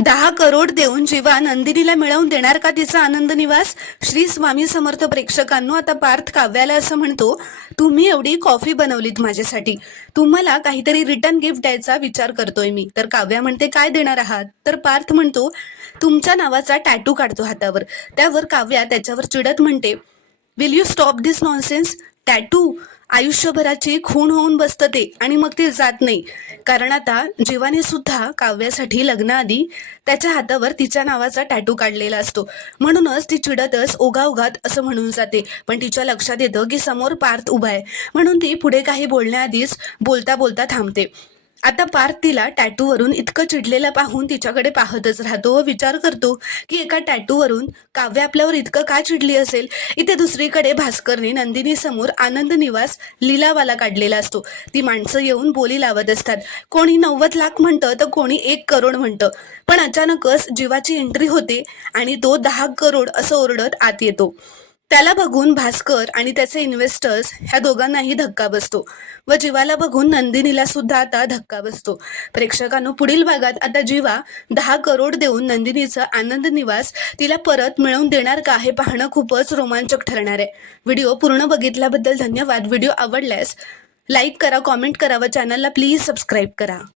10 करोड देऊन जीवा नंदिनीला मिळवून देणार का तिचा आनंद निवास? श्री स्वामी समर्थ प्रेक्षकांनो, आता पार्थ काव्याला असं म्हणतो, तुम्ही एवढी कॉफी बनवलीत माझ्यासाठी, तुम्हाला काहीतरी रिटर्न गिफ्ट द्यायचा विचार करतोय मी. तर काव्या म्हणते, काय देणार आहात? तर पार्थ म्हणतो, तुमच्या नावाचा टॅटू काढतो हातावर. त्यावर काव्या त्याच्यावर चिडत म्हणते, will you stop this nonsense? Tattoo आयुष्यभराची खूण होऊन बसतं ते, आणि मग ते जात नाही. कारण आता जीवाने सुद्धा काव्यासाठी लग्नाआधी त्याच्या हातावर तिच्या नावाचा टॅटू काढलेला असतो. म्हणूनच ती चिडतच ओघाओघात असं म्हणून जाते. पण तिच्या लक्षात येतं की समोर पार्थ उभा आहे, म्हणून ती पुढे काही बोलण्याआधीच बोलता बोलता थांबते. आता पार्थ तिला टॅटूवरून इतकं चिडलेलं पाहून तिच्याकडे पाहतच राहतो व विचार करतो की एका टॅटूवरून काव्य आपल्यावर इतकं का चिडली असेल. इथे दुसरीकडे भास्करने नंदिनी समोर आनंद निवास लिलावाला काढलेला असतो. ती माणसं येऊन बोली लावत असतात. कोणी 90 लाख म्हणतं तर कोणी 1 करोड म्हणतं. पण अचानकच जीवाची एंट्री होते आणि तो 10 करोड असं ओरडत आत येतो. त्याला बघून भास्कर आणि त्याचे इन्व्हेस्टर्स ह्या दोघांनाही धक्का बसतो व जीवाला बघून नंदिनीला सुद्धा आता धक्का बसतो. प्रेक्षकांनो, पुढील भागात आता जीवा 10 करोड देऊन नंदिनीचं आनंद निवास तिला परत मिळवून देणार का हे पाहणं खूपच रोमांचक ठरणार आहे. व्हिडिओ पूर्ण बघितल्याबद्दल धन्यवाद. व्हिडिओ आवडल्यास लाईक करा, कॉमेंट करा व चॅनलला प्लीज सबस्क्राईब करा.